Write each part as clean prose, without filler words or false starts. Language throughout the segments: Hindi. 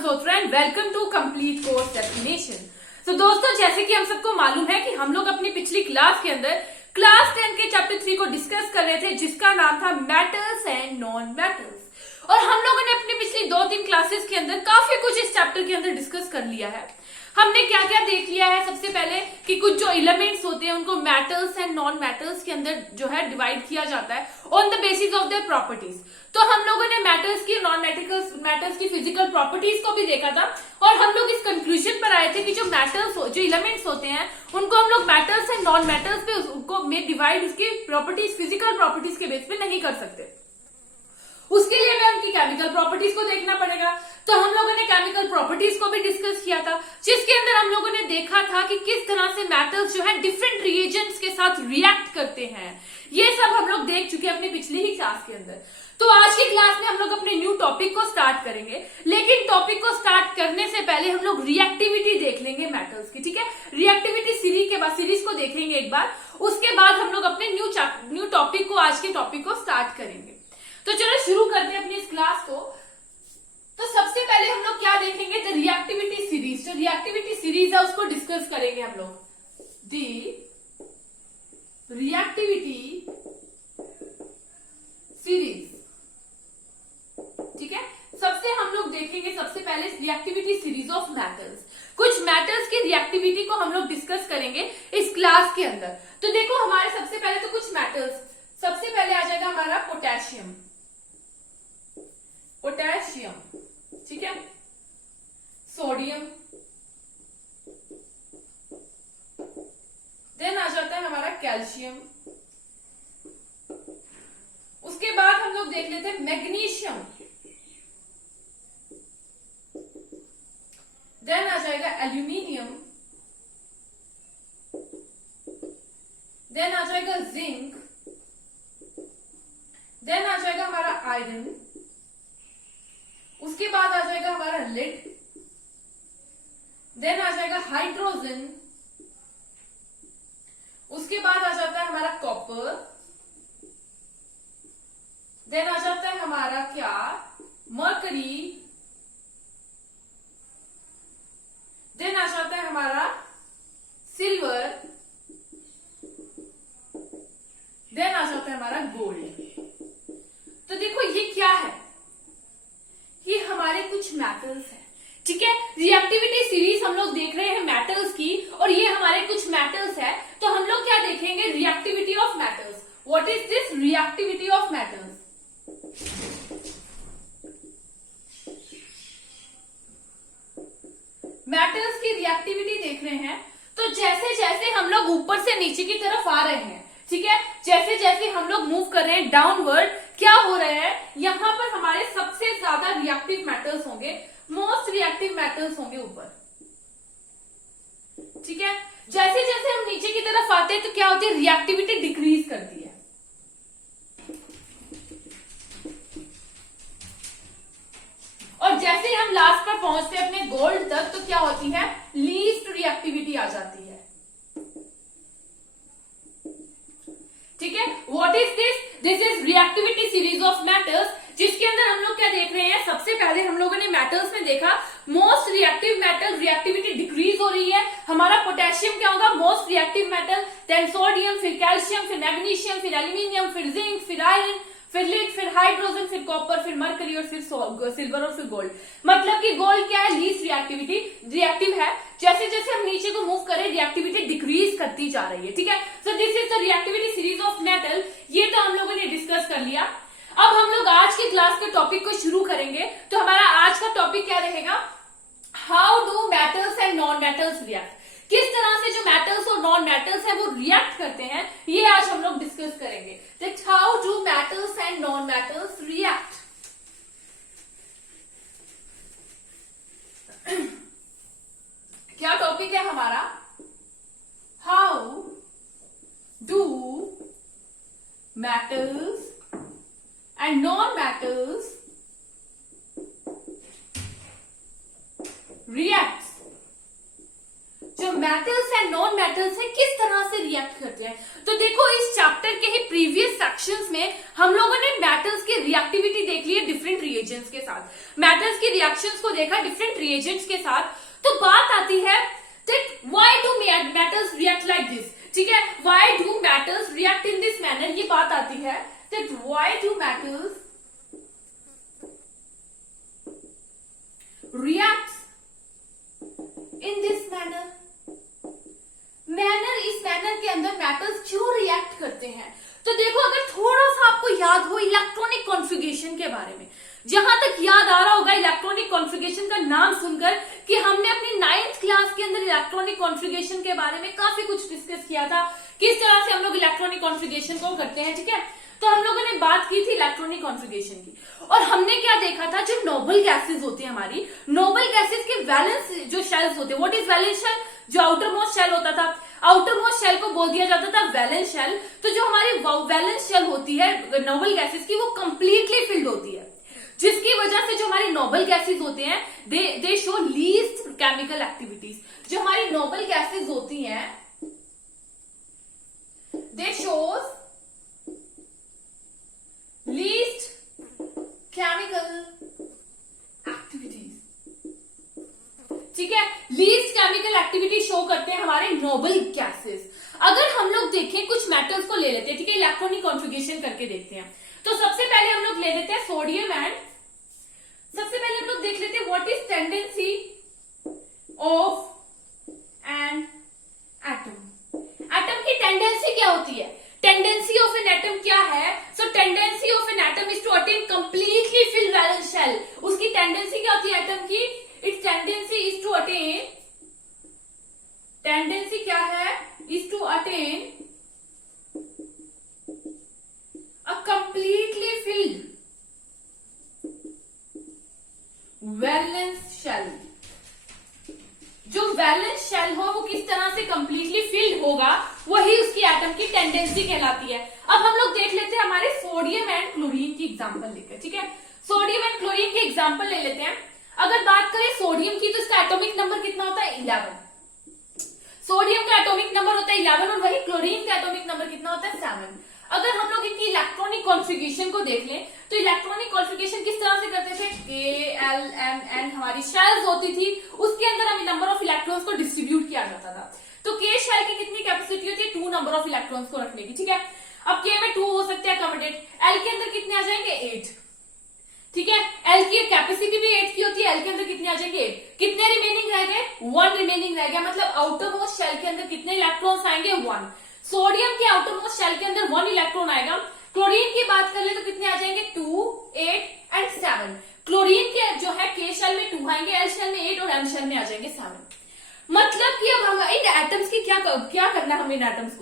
Malhotra and welcome to complete course destination. तो दोस्तों, जैसे कि हम सबको मालूम है कि हम लोग अपनी पिछली क्लास के अंदर क्लास 10 के चैप्टर 3 को डिस्कस कर रहे थे, जिसका नाम था मेटल्स एंड नॉन मेटल्स। और हम लोगों ने अपनी पिछली 2-3 क्लासेस के अंदर काफी कुछ इस चैप्टर के अंदर डिस्कस कर लिया है। हमने क्या क्या देख लिया है, सबसे पहले कि कुछ जो एलिमेंट्स होते हैं उनको मेटल्स एंड नॉन मेटल्स के अंदर जो है डिवाइड किया जाता है on the basis of their properties. तो हम लोगों ने मेटल्स की नॉन मेटल्स की फिजिकल प्रॉपर्टीज को भी देखा था और हम लोग इस कंक्लूजन पर आए थे कि जो एलिमेंट्स होते हैं उनको हम लोग मेटल्स एंड नॉन मेटल्स पे उनको में डिवाइड उसकी प्रॉपर्टीज फिजिकल प्रॉपर्टीज के बेस पे नहीं कर सकते। उसके लिए हमें उनकी केमिकल प्रॉपर्टीज को देखना पड़ेगा। तो हम लोगों ने केमिकल प्रॉपर्टीज को भी डिस्कस किया था, जिसके अंदर हम लोगों ने देखा था कि किस तरह से मेटल्स जो है डिफरेंट रिएजेंट्स के साथ रिएक्ट करते हैं। ये सब हम लोग देख चुके हैं अपनी पिछली ही क्लास के अंदर। तो आज की क्लास में हम लोग अपने न्यू टॉपिक को स्टार्ट करेंगे, लेकिन टॉपिक को स्टार्ट करने से पहले हम लोग रिएक्टिविटी देख लेंगे मेटल्स की। ठीक है, रिएक्टिविटी सीरीज को देखेंगे एक बार, उसके बाद हम लोग अपने न्यू टॉपिक को, आज के टॉपिक को स्टार्ट करेंगे। तो चलो शुरू करते हैं अपनी इस क्लास को। तो सबसे पहले हम लोग क्या देखेंगे, द रिएक्टिविटी सीरीज। जो रिएक्टिविटी सीरीज है उसको डिस्कस करेंगे हम लोग। द रिएक्टिविटी सीरीज, ठीक है। सबसे हम लोग देखेंगे सबसे पहले रिएक्टिविटी सीरीज ऑफ मेटल्स। कुछ मेटल्स की रिएक्टिविटी को हम लोग डिस्कस करेंगे इस क्लास के अंदर। तो देखो, हमारे सबसे पहले तो कुछ मेटल्स, सबसे पहले आ जाएगा हमारा पोटेशियम, ठीक है, सोडियम, देन आ जाता है हमारा कैल्शियम। उसके बाद हम लोग देख लेते हैं मैग्नीशियम, देन आ जाएगा एल्यूमिनियम, देन आ जाएगा जिंक, देन आ जाएगा हमारा आयरन, उसके बाद आ जाएगा हमारा लिड, देन आ जाएगा हाइड्रोजन, उसके बाद आ जाता है हमारा कॉपर, देन आ जाता है हमारा क्या, मर्करी, देन आ जाता है हमारा सिल्वर, देन आ जाता है हमारा गोल्ड। तो देखो ये क्या है, ये हमारे कुछ मेटल्स हैं, ठीक है। रिएक्टिविटी सीरीज हम लोग देख रहे हैं मेटल्स की, और ये हमारे कुछ मेटल्स है। तो हम लोग क्या देखेंगे, reactivity of metals. What is this reactivity of metals? Metals की रिएक्टिविटी देख रहे हैं। तो जैसे जैसे हम लोग ऊपर से नीचे की तरफ आ रहे हैं, ठीक है, जैसे जैसे हम लोग मूव कर रहे हैं डाउनवर्ड, क्या हो रहा है, यहां पर हमारे सबसे ज्यादा रिएक्टिव मेटल्स होंगे, मोस्ट रिएक्टिव मेटल्स होंगे ऊपर, ठीक है। जैसे जैसे हम नीचे की तरफ आते हैं तो क्या होती है, रिएक्टिविटी डिक्रीज करती है। और जैसे हम लास्ट पर पहुंचते हैं अपने गोल्ड तक, तो क्या होती है, लीस्ट रिएक्टिविटी आ जाती है, ठीक है। What is this is reactivity series of metals, जिसके अंदर हम लोग क्या देख रहे हैं, सबसे पहले हम लोगों ने मेटल्स में देखा most reactive metal, reactivity decrease हो रही है। हमारा पोटेशियम क्या होगा, most reactive metal, then sodium, फिर कैल्शियम, फिर मैग्नीशियम, फिर एल्यूमिनियम, फिर जिंक, फिर आयरन, फिर लिड, फिर हाइड्रोजन, फिर कॉपर, फिर मरकरी और फिर सिल्वर और फिर गोल्ड। मतलब कि गोल्ड क्या है, लीस्ट रिएक्टिव है। जैसे जैसे हम नीचे को मूव करें, रिएक्टिविटी डिक्रीज करती जा रही है, ठीक है। So this is the reactivity series of metal. ये तो हम लोगों ने डिस्कस कर लिया। अब हम लोग आज की क्लास के टॉपिक को शुरू करेंगे। तो हमारा आज का टॉपिक क्या रहेगा, how do metals and non metals react. किस तरह से जो मेटल्स और नॉन मेटल्स है वो रिएक्ट करते हैं, ये आज हम लोग डिस्कस करेंगे। That how do metals and non metals react. क्या टॉपिक है हमारा, how do metals and non metals react. जो मेटल्स एंड नॉन मेटल्स है किस तरह से रिएक्ट करते हैं। तो देखो, इस चैप्टर के ही प्रीवियस सेक्शंस में हम लोगों ने मेटल्स की रिएक्टिविटी एक्टिविटी देख ली है डिफरेंट रिएजेंट्स के साथ, मेटल्स की रिएक्शंस को देखा डिफरेंट रिएजेंट्स के साथ, तो बात आती है that why do metals react like this, ठीक है, why do metals react in this manner, ये बात आती है that why do metals react in this manner, इस मैनर के अंदर मेटल्स क्यों रिएक्ट करते हैं। तो देखो, अगर थोड़ा सा आपको याद हो इलेक्ट्रॉनिक कॉन्फ़िगरेशन के बारे में, जहां तक याद आ रहा होगा इलेक्ट्रॉनिक कॉन्फ़िगरेशन का नाम सुनकर कि हमने अपनी 9th क्लास के अंदर इलेक्ट्रॉनिक कॉन्फ़िगरेशन के बारे में काफी कुछ डिस्कस किया था, किस तरह से हम लोग इलेक्ट्रॉनिक कॉन्फ़िगरेशन को करते हैं, ठीक है। तो हम लोगों ने बात की थी इलेक्ट्रॉनिक कॉन्फ़िगरेशन की, और हमने क्या देखा था, जो नोबल गैसेज होती है हमारी, नोबल गैसेज के वैलेंस जो शेल्स होते हैं, व्हाट इज वैलेंस शेल, जो आउटर मोस्ट शेल होता था, आउटर मोस्ट शेल को बोल दिया जाता था वैलेंस शेल। तो जो हमारी वैलेंस शेल होती है नोबल गैसेज की, वो कंप्लीटली फिल्ड होती है, जिसकी वजह से जो हमारी नोबल गैसेज होते हैं दे शो लीस्ट केमिकल एक्टिविटीज। जो हमारी नोबल गैसेज होती हैं दे शोज लीस्ट केमिकल एक्टिविटीज, ठीक है, लीस्ट केमिकल एक्टिविटी शो करते हैं हमारे नोबल गैसेस। अगर हम लोग देखें कुछ मेटल्स को ले लेते हैं, ठीक है, इलेक्ट्रॉनिक कॉन्फ़िगरेशन करके देखते हैं। तो सबसे पहले हम लोग ले लेते हैं सोडियम, एंड सबसे पहले हम लोग देख लेते हैं what is tendency of an atom. Atom की टेंडेंसी क्या होती है, टेंडेंसी ऑफ एन एटम क्या है, so tendency of an atom is to attain completely filled valence shell. उसकी टेंडेंसी क्या होती है एटम की, it's tendency is to attain, tendency क्या है, is to attain a completely filled valence shell. जो वैलेंस शेल हो वो किस तरह से कंप्लीटली फिल्ड होगा, वही उसकी एटम की टेंडेंसी कहलाती है। अब हम लोग देख लेते हैं हमारे सोडियम एंड क्लोरीन की एग्जांपल लेकर, ठीक है, सोडियम एंड क्लोरीन की एग्जांपल ले लेते हैं। अगर बात करें सोडियम की, तो इसका एटॉमिक नंबर कितना होता है, 11। सोडियम का एटॉमिक नंबर होता है 11, और वही क्लोरीन का एटॉमिक नंबर कितना होता है, 7। अगर हम लोग इनकी इलेक्ट्रॉनिक कॉन्फ़िगरेशन को देख लें, तो इलेक्ट्रॉनिक कॉन्फ़िगरेशन किस तरह से करते थे, K-L-M-N हमारी शेल्स होती थी, उसके अंदर हमें नंबर ऑफ इलेक्ट्रॉन्स को डिस्ट्रीब्यूट किया जाता था। तो K शेल की कितनी कैपेसिटी होती है, 2 नंबर ऑफ इलेक्ट्रॉन्स को रखने की, ठीक है। अब K में 2 हो सकते हैं अकोमोडेट, L के अंदर कितने आ जाएंगे, 8, ठीक है, L की कैपेसिटी भी 8 की होती है, L के अंदर कितने आ जाएंगे, 8। कितने रिमेनिंग रह गए, 1 रिमेनिंग रह गया, मतलब आउटर मोस्ट शेल के अंदर कितने इलेक्ट्रॉन्स आएंगे, 1। सोडियम के आउटर मोस्ट शेल के अंदर 1 इलेक्ट्रॉन आएगा। क्लोरीन की बात कर ले तो कितने आ जाएंगे, 2, 8 एंड 7। क्लोरीन के जो है K शेल में 2 आएंगे, L शेल में 8 और M शेल में आ जाएंगे 7। मतलब कि अब हम इन एटम्स की क्या करना है, हमें इन एटम्स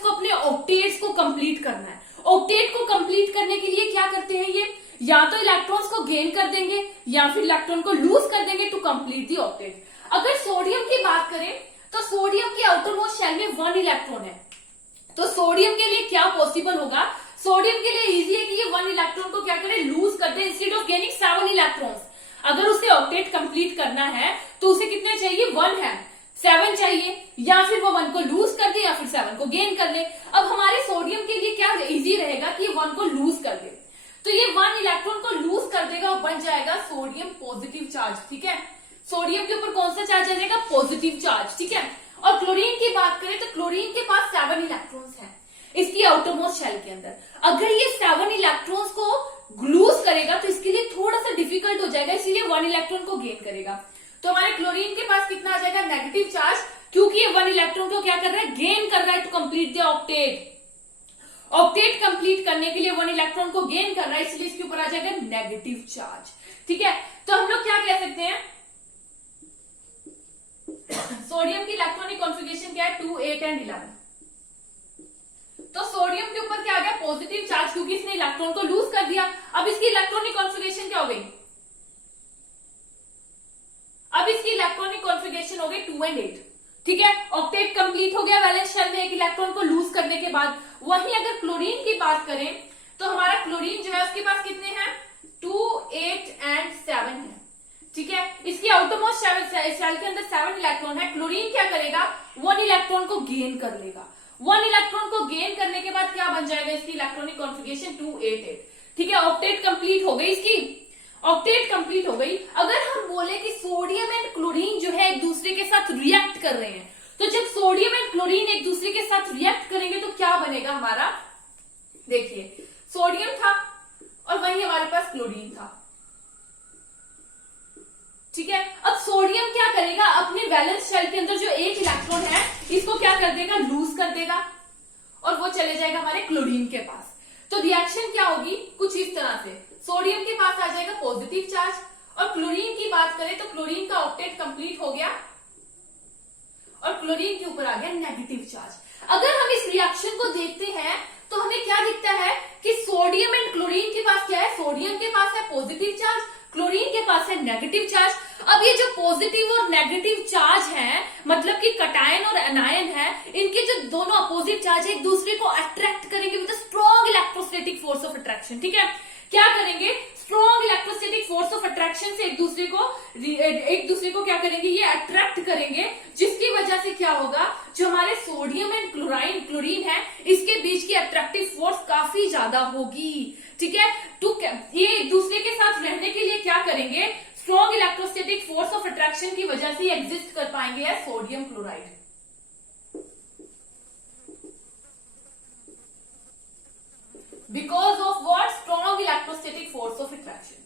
को अपने ऑक्टेट्स को कंप्लीट करना है। ऑक्टेट को कंप्लीट करने के लिए क्या करते हैं ये, या तो इलेक्ट्रॉन्स को गेन कर देंगे या फिर इलेक्ट्रॉन को लूज कर देंगे टू कंप्लीट दी ऑक्टेट। अगर सोडियम की बात करें तो सोडियम के आउटर मोस्ट शेल में 1 इलेक्ट्रॉन है, तो सोडियम के लिए क्या पॉसिबल होगा, सोडियम के लिए इजी है कि ये 1 इलेक्ट्रॉन को क्या करे, लूज कर दे, इंस्टेड ऑफ गेनिंग 7 इलेक्ट्रॉन्स। अगर उसे ऑक्टेट कंप्लीट करना है तो उसे कितने चाहिए, 1 है, 7 चाहिए, या फिर वो 1 को लूज कर दे या फिर 7 को गेन कर ले। अब हमारे सोडियम के लिए क्या इजी रहेगा कि 1 को लूज कर दे, तो ये 1 इलेक्ट्रॉन को लूज कर देगा और बन जाएगा सोडियम पॉजिटिव चार्ज, ठीक है। सोडियम के ऊपर कौन सा चार्ज आ जाएगा, पॉजिटिव चार्ज, ठीक है। और क्लोरीन की बात करें तो क्लोरीन के पास 7 इलेक्ट्रॉन्स हैं इसकी आउटर मोस्ट शेल के अंदर। अगर ये 7 इलेक्ट्रॉन्स को ग्लूज करेगा तो इसके लिए थोड़ा सा डिफिकल्ट हो जाएगा, इसीलिए 1 इलेक्ट्रॉन को गेन करेगा। तो हमारे क्लोरीन के पास कितना आ जाएगा, नेगेटिव चार्ज, क्योंकि ये 1 इलेक्ट्रॉन को क्या कर रहा है, गेन कर रहा है to complete the octet. Octet complete करने के लिए 1 इलेक्ट्रॉन को गेन कर रहा है, इसलिए इसके ऊपर आ जाएगा नेगेटिव चार्ज, ठीक है। तो हम लोग क्या कह सकते हैं, सोडियम की इलेक्ट्रॉनिक कॉन्फ़िगरेशन क्या है, 2, 8 एंड 11। तो सोडियम के ऊपर क्या आ गया, पॉजिटिव चार्ज, क्योंकि इसने इलेक्ट्रॉन को लूज कर दिया। अब इसकी इलेक्ट्रॉनिक कॉन्फ़िगरेशन क्या हो गई, अब इसकी इलेक्ट्रॉनिक कॉन्फ़िगरेशन हो गई 2 एंड 8, ठीक है। ऑक्टेट कंप्लीट हो गया वैलेंस शेल में 1 इलेक्ट्रॉन को लूज करने के बाद। वहीं अगर क्लोरीन की बात करें तो हमारा क्लोरीन जो है उसके पास कितने हैं, 2, 8 एंड 7 है, ठीक है। इसकी आउटरमोस्ट शेल के अंदर 7 इलेक्ट्रॉन है। क्लोरीन क्या करेगा, 1 इलेक्ट्रॉन को गेन कर लेगा। 1 इलेक्ट्रॉन को गेन करने के बाद क्या बन जाएगा, इसकी इलेक्ट्रॉनिक कॉन्फ़िगरेशन 2, 8, 8, ठीक है, ऑक्टेट कंप्लीट हो गई इसकी, ऑक्टेट कंप्लीट हो गई। अगर हम बोले कि सोडियम एंड क्लोरीन जो है एक दूसरे के साथ रिएक्ट कर रहे हैं, तो जब सोडियम एंड क्लोरीन एक दूसरे के साथ रिएक्ट करेंगे तो क्या बनेगा हमारा, देखिए सोडियम था और वहीं हमारे पास क्लोरीन था, ठीक है। अब सोडियम क्या करेगा, अपने वैलेंस शेल के अंदर जो एक इलेक्ट्रॉन है इसको क्या कर देगा, लूज कर देगा और वो चले जाएगा हमारे क्लोरीन के पास। तो रिएक्शन क्या होगी, कुछ इस तरह से, सोडियम के पास आ जाएगा पॉजिटिव चार्ज और क्लोरीन की बात करें तो क्लोरीन का ऑक्टेट कंप्लीट हो गया और क्लोरीन के ऊपर आ गया नेगेटिव चार्ज। अगर हम इस रिएक्शन को देखते हैं तो हमें क्या दिखता है कि सोडियम एंड क्लोरीन के पास क्या है, सोडियम के पास है पॉजिटिव चार्ज, क्लोरीन के पास है नेगेटिव चार्ज। अब ये जो पॉजिटिव और नेगेटिव चार्ज है, मतलब कि कटायन और एनायन है, इनके जो दोनों अपोजिट चार्ज है एक दूसरे को अट्रैक्ट करेंगे with strong electrostatic force of attraction, ठीक है। क्या करेंगे, strong electrostatic force of attraction से एक दूसरे को क्या करेंगे, ये अट्रैक्ट करेंगे, जिसकी वजह से क्या होगा, जो हमारे सोडियम एंड क्लोरीन है इसके बीच की अट्रैक्टिव फोर्स काफी ज्यादा होगी, ठीक है। तो ये एक दूसरे के साथ रहने के लिए क्या करेंगे, strong electrostatic force of attraction की वजह से एग्जिस्ट कर पाएंगे है sodium chloride. Because of what? Strong electrostatic force of attraction.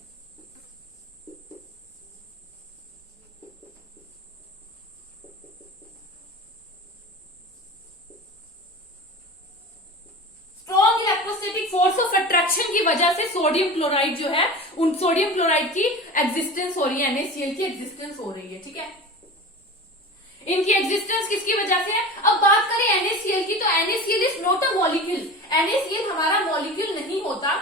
Strong electrostatic force of attraction की वजह से सोडियम क्लोराइड जो है, उन सोडियम क्लोराइड की एग्जिस्टेंस हो रही है, NaCl की एग्जिस्टेंस हो रही है, ठीक है। इनकी एग्जिस्टेंस किसकी वजह से है, अब बात करें NaCl की, तो NaCl is not a molecule, NaCl हमारा मॉलिक्यूल नहीं होता,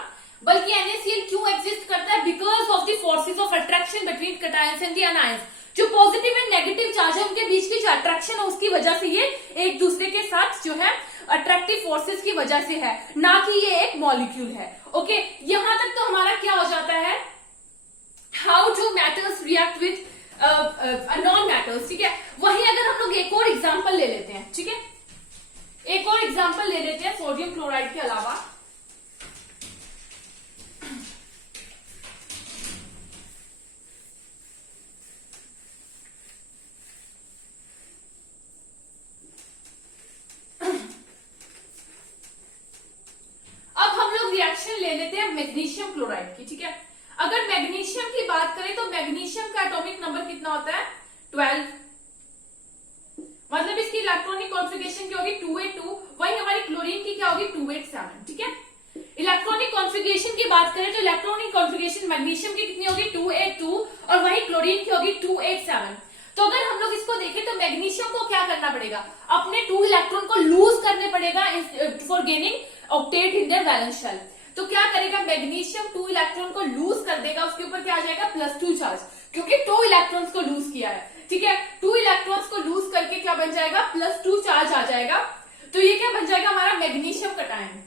बल्कि NaCl क्यों एग्जिस्ट करता है, because of the forces of attraction between cations and the anions. जो पॉजिटिव एंड नेगेटिव चार्ज है उनके बीच की जो अट्रैक्शन है उसकी वजह से ये एक दूसरे के साथ जो है अट्रैक्टिव फोर्सेस की वजह से है, ना कि ये एक मॉलिक्यूल है, ओके। यहां तक तो हमारा क्या हो जाता है, how do matters react with non metals, ठीक है। वहीं अगर हम लोग एक और एग्जांपल ले लेते हैं, ठीक है, एक और एग्जांपल ले लेते हैं सोडियम क्लोराइड के अलावा। अब हम लोग रिएक्शन ले लेते हैं मैग्नीशियम क्लोराइड की, ठीक है। अगर मैग्नीशियम की बात करें तो मैग्नीशियम का एटॉमिक नंबर कितना होता है, 12, मतलब इसकी इलेक्ट्रॉनिक कॉन्फ़िगरेशन क्या होगी, 282। वही हमारी क्लोरीन की क्या होगी, 287, ठीक है। इलेक्ट्रॉनिक कॉन्फ़िगरेशन की बात करें तो इलेक्ट्रॉनिक कॉन्फ़िगरेशन मैग्नीशियम की कितनी होगी, 282 और वही क्लोरीन की होगी 287। तो अगर हम लोग इसको देखें तो मैग्नीशियम को क्या करना पड़ेगा, अपने 2 इलेक्ट्रॉन को लूज करने पड़ेगा for gaining octet in their valence shell. तो क्या करेगा, मैग्नीशियम 2 इलेक्ट्रॉन को लूज कर देगा, उसके ऊपर क्या आ जाएगा, +2 चार्ज, क्योंकि 2 इलेक्ट्रॉन्स को लूज किया है, ठीक है। 2 इलेक्ट्रॉन्स को लूज करके क्या बन जाएगा, +2 चार्ज आ जाएगा। तो ये क्या बन जाएगा, हमारा मैग्नीशियम कटायन,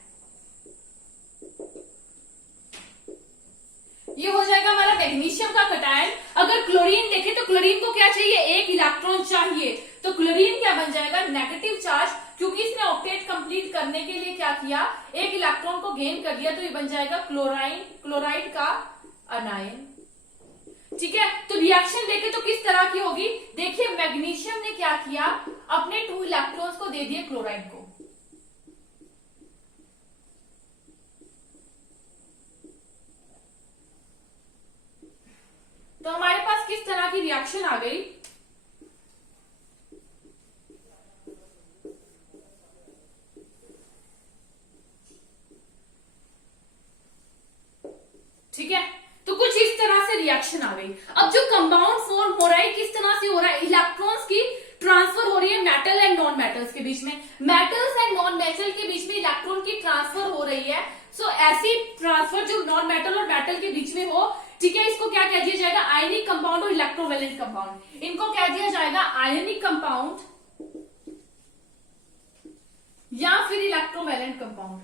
ये हो जाएगा हमारा मैग्नीशियम का कटायन। अगर क्लोरीन देखें तो क्लोरीन को क्या चाहिए, 1 इलेक्ट्रॉन चाहिए, तो क्लोरीन क्या बन जाएगा, नेगेटिव चार्ज, क्योंकि इसने ऑक्टेट कंप्लीट करने के लिए क्या किया, 1 इलेक्ट्रॉन को गेन कर लिया, तो ये बन जाएगा क्लोराइड का अनायन, ठीक है। तो रिएक्शन देखें तो किस तरह की होगी, देखिए मैग्नीशियम ने क्या किया, अपने 2 इलेक्ट्रॉन्स को दे दिए क्लोराइड को, तो हमारे पास किस तरह की रिएक्शन आ गई, ठीक है। तो कुछ इस तरह से रिएक्शन आ गई। अब जो कंपाउंड फॉर्म हो रहा है किस तरह से हो रहा है, इलेक्ट्रॉन्स की ट्रांसफर हो रही है मेटल एंड नॉन मेटल्स के बीच में, मेटल्स एंड नॉन मेटल के बीच में इलेक्ट्रॉन की ट्रांसफर हो रही है। सो ऐसी ट्रांसफर जो नॉन मेटल और मेटल के बीच में हो, ठीक है, इसको क्या कह दिया जाएगा, आयनिक कंपाउंड और इलेक्ट्रोवैलेंट कंपाउंड। इनको कह दिया जाएगा आयनिक कंपाउंड या फिर इलेक्ट्रोवैलेंट कंपाउंड।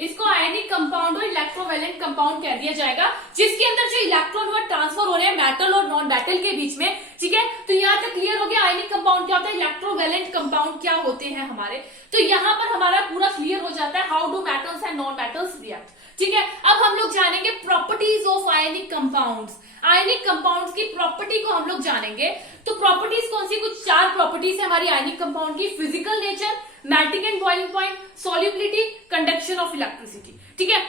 इसको आयनिक कंपाउंड और इलेक्ट्रोवैलेंट कंपाउंड कह दिया जाएगा, जिसके अंदर जो इलेक्ट्रॉन और ट्रांसफर हो रहे हैं मेटल और नॉन मेटल के बीच में, ठीक है, तो यहाँ तक क्लियर हो गया आयनिक कंपाउंड क्या होता है, इलेक्ट्रोवैलेंट कंपाउंड क्या होते हैं हमारे। तो यहाँ पर हमारा पूरा क्लियर हो जाता है how do metals and non metals react. ठीक है, अब हम लोग जानेंगे properties of ionic compounds. Ionic compounds की प्रॉपर्टी को हम लोग जानेंगे। तो प्रॉपर्टीज कौन सी, कुछ 4 प्रॉपर्टीज है हमारी आयनिक कंपाउंड की, physical nature, melting and boiling point, solubility, conduction of electricity. ठीक है,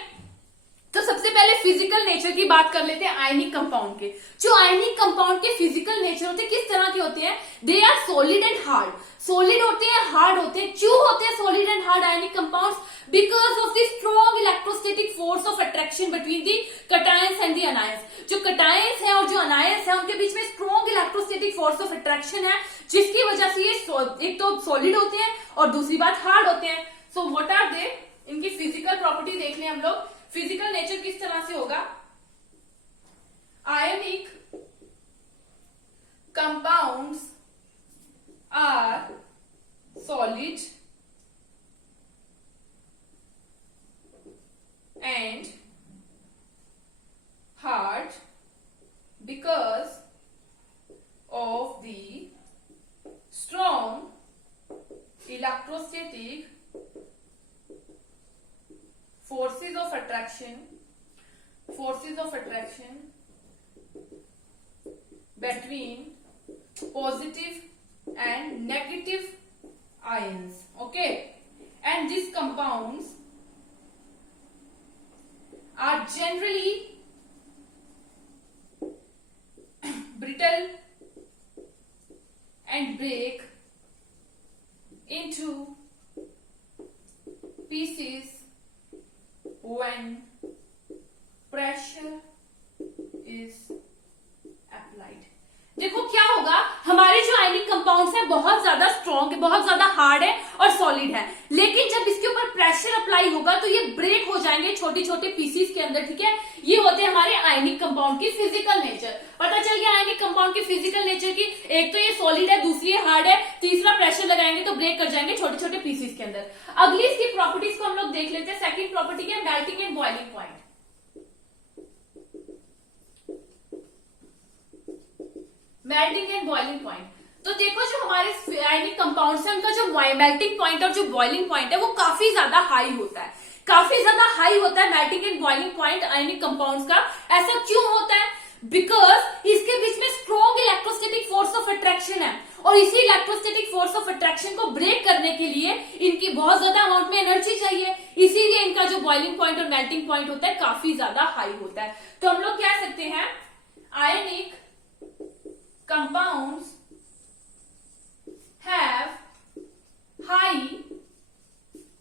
तो सबसे पहले फिजिकल नेचर की बात कर लेते हैं आयनिक कंपाउंड के। जो आयनिक कंपाउंड के फिजिकल नेचर होते हैं किस तरह के होते हैं, they are solid and hard. Solid होते हैं, हार्ड होते हैं। क्यों होते हैं solid and hard ionic compounds, because of the strong electrostatic force of attraction between the cations and the anions. जो कटायंस है और जो अनायंस है उनके बीच में strong electrostatic force of attraction है, जिसकी वजह से ये एक तो सॉलिड होते हैं और दूसरी बात हार्ड होते हैं। सो व्हाट आर दे, इनकी फिजिकल प्रॉपर्टी देख लें हम लोग। फिजिकल नेचर किस तरह से होगा, ionic compounds are solid and hard because of the strong electrostatic forces of attraction between positive and negative ions. Okay, and these compounds are generally brittle and break into pieces when pressure is applied। देखो क्या होगा, हमारे जो आयनिक कंपाउंड्स है बहुत ज्यादा स्ट्रॉन्ग है, बहुत ज्यादा हार्ड है और सॉलिड है, लेकिन जब इसके ऊपर प्रेशर अप्लाई होगा तो ये ब्रेक हो जाएंगे छोटे छोटे पीसीस के अंदर। ठीक है, ये होते हैं हमारे आयनिक कंपाउंड की फिजिकल नेचर। पता चल गया आयनिक कंपाउंड की फिजिकल नेचर की, एक तो ये सॉलिड है, दूसरी हार्ड है, तीसरा प्रेशर लगाएंगे तो ब्रेक कर जाएंगे छोटे छोटे पीसीस के अंदर। अगली इसकी प्रॉपर्टीज को हम लोग देख लेते हैं। सेकंड प्रॉपर्टी क्या है, melting and boiling point. Melting and boiling point, तो देखो जो हमारे आयनिक कंपाउंड्स है उनका जो मेल्टिंग पॉइंट और जो बॉइलिंग पॉइंट है वो काफी ज्यादा हाई होता है, काफी ज्यादा हाई होता है melting and boiling point ionic compounds का। ऐसा क्यों होता है, बिकॉज इसके बीच में strong electrostatic force of attraction है और इसी इलेक्ट्रोस्टैटिक फोर्स ऑफ अट्रैक्शन को ब्रेक करने के लिए इनकी बहुत ज्यादा अमाउंट में एनर्जी चाहिए, इसीलिए इनका जो बॉइलिंग पॉइंट और मेल्टिंग पॉइंट होता है काफी ज्यादा हाई होता है। तो हम लोग कह सकते हैं आयनिक compounds have high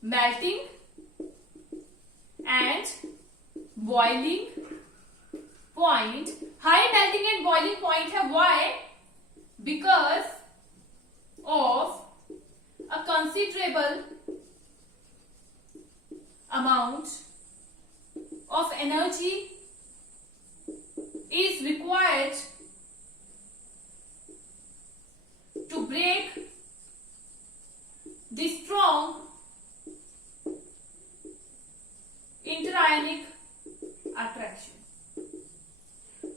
melting and boiling point. High melting and boiling point है why? Because of a considerable amount of energy is required to break the strong interionic attraction।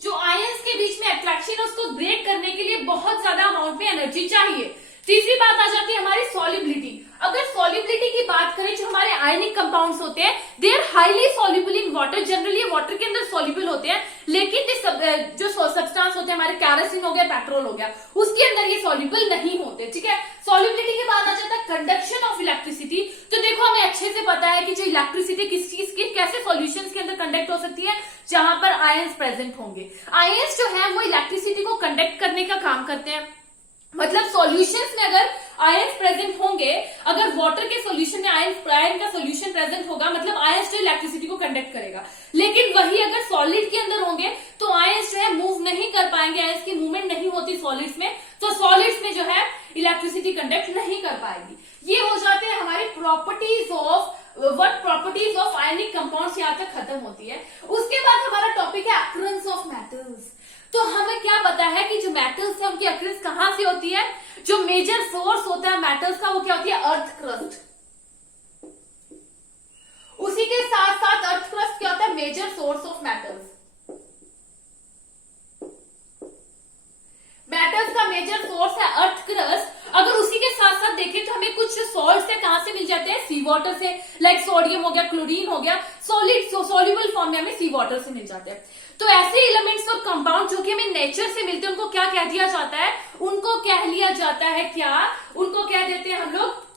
जो आयंस के बीच में अट्रैक्शन है उसको ब्रेक करने के लिए बहुत ज्यादा अमाउंट में एनर्जी चाहिए। तीसरी बात आ जाती है हमारी सॉल्युबिलिटी। अगर सॉल्युबिलिटी की बात करें, जो हमारे आयनिक कंपाउंड्स होते हैं they are highly soluble in water, generally water के अंदर सॉल्युबल होते हैं, लेकिन जो सब्सटेंस होते हैं हमारे कैरोसिन हो गया, पेट्रोल हो गया, उसके अंदर ये सॉल्युबल नहीं होते। ठीक है, सॉल्युबिलिटी के बाद आ जाता है कंडक्शन ऑफ इलेक्ट्रिसिटी। तो देखो हमें अच्छे से पता है कि जो इलेक्ट्रिसिटी किस चीज की कैसे सॉल्यूशंस के अंदर कंडक्ट हो सकती है, जहां पर आयंस प्रेजेंट होंगे। आयंस जो है वो इलेक्ट्रिसिटी को कंडक्ट करने का काम करते हैं, मतलब सॉल्यूशंस में अगर आयंस प्रेजेंट होंगे, अगर वाटर के सॉल्यूशन में आयन का सॉल्यूशन प्रेजेंट होगा, मतलब आयंस जो इलेक्ट्रिसिटी को कंडक्ट करेगा। लेकिन वही अगर सॉलिड के अंदर होंगे तो आयंस जो है मूव नहीं कर पाएंगे, आयंस की मूवमेंट नहीं होती सॉलिड्स में, तो सॉलिड्स में जो है इलेक्ट्रिसिटी कंडक्ट नहीं कर पाएगी। ये हो जाते हैं हमारी properties of properties of ionic compounds, यहां तक खत्म होती है। उसके बाद हमारा टॉपिक है अक्रेंस ऑफ मेटल्स। तो हमें क्या पता है कि जो मेटल्स है उनकी अक्रेंस कहां से होती है, जो मेजर सोर्स होता है मेटल्स का वो क्या होती है, अर्थ क्रस्ट। उसी के साथ साथ अर्थ क्रस्ट क्या होता है, major source of metals. Metals का मेजर सोर्स है अर्थ क्रस्ट। अगर उसी के साथ साथ देखें तो हमें कुछ सॉल्ट से कहां से मिल जाते हैं, सी वाटर से, लाइक सोडियम हो गया, क्लोरीन हो गया, सोल्यूबल फॉर्म में हमें सी वाटर से मिल जाते हैं। तो ऐसे एलिमेंट्स और कंपाउंड जो कि हमें नेचर से मिलते हैं उनको क्या कह दिया जाता है, उनको कह लिया जाता है क्या, उनको कह देते हैं हम लोग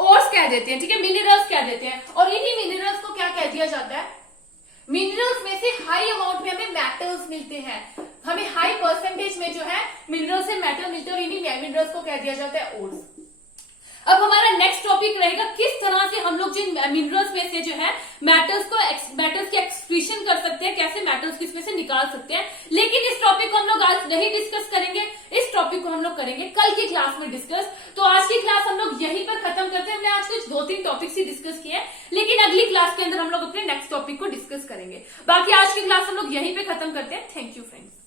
ओर्स कह देते हैं, ठीक है, मिनरल्स कह देते हैं। और इन्हीं मिनरल्स को क्या कह दिया जाता है, मिनरल्स में से हाई अमाउंट में हमें मेटल्स मिलते हैं, हमें हाई परसेंटेज में जो है मिनरल से मेटल मिलते हैं और इन्हीं मिनरल्स को कह दिया जाता है ओर्स। अब हमारा नेक्स्ट टॉपिक रहेगा किस तरह से हम लोग जिन मिनरल्स में से जो है मेटल्स की एक्सक्रीशन कर सकते हैं, कैसे मेटल्स की इसमें से निकाल सकते हैं। लेकिन इस टॉपिक को हम लोग आज नहीं डिस्कस करेंगे, इस टॉपिक को हम लोग करेंगे कल की क्लास में डिस्कस। तो आज की क्लास हम लोग यहीं पर खत्म करते हैं। हमने आज कुछ 2-3 टॉपिक्स ही डिस्कस किए, लेकिन अगली क्लास के अंदर हम लोग अपने नेक्स्ट टॉपिक को डिस्कस करेंगे। बाकी आज की क्लास हम लोग यहीं पे खत्म करते हैं। Thank you friends.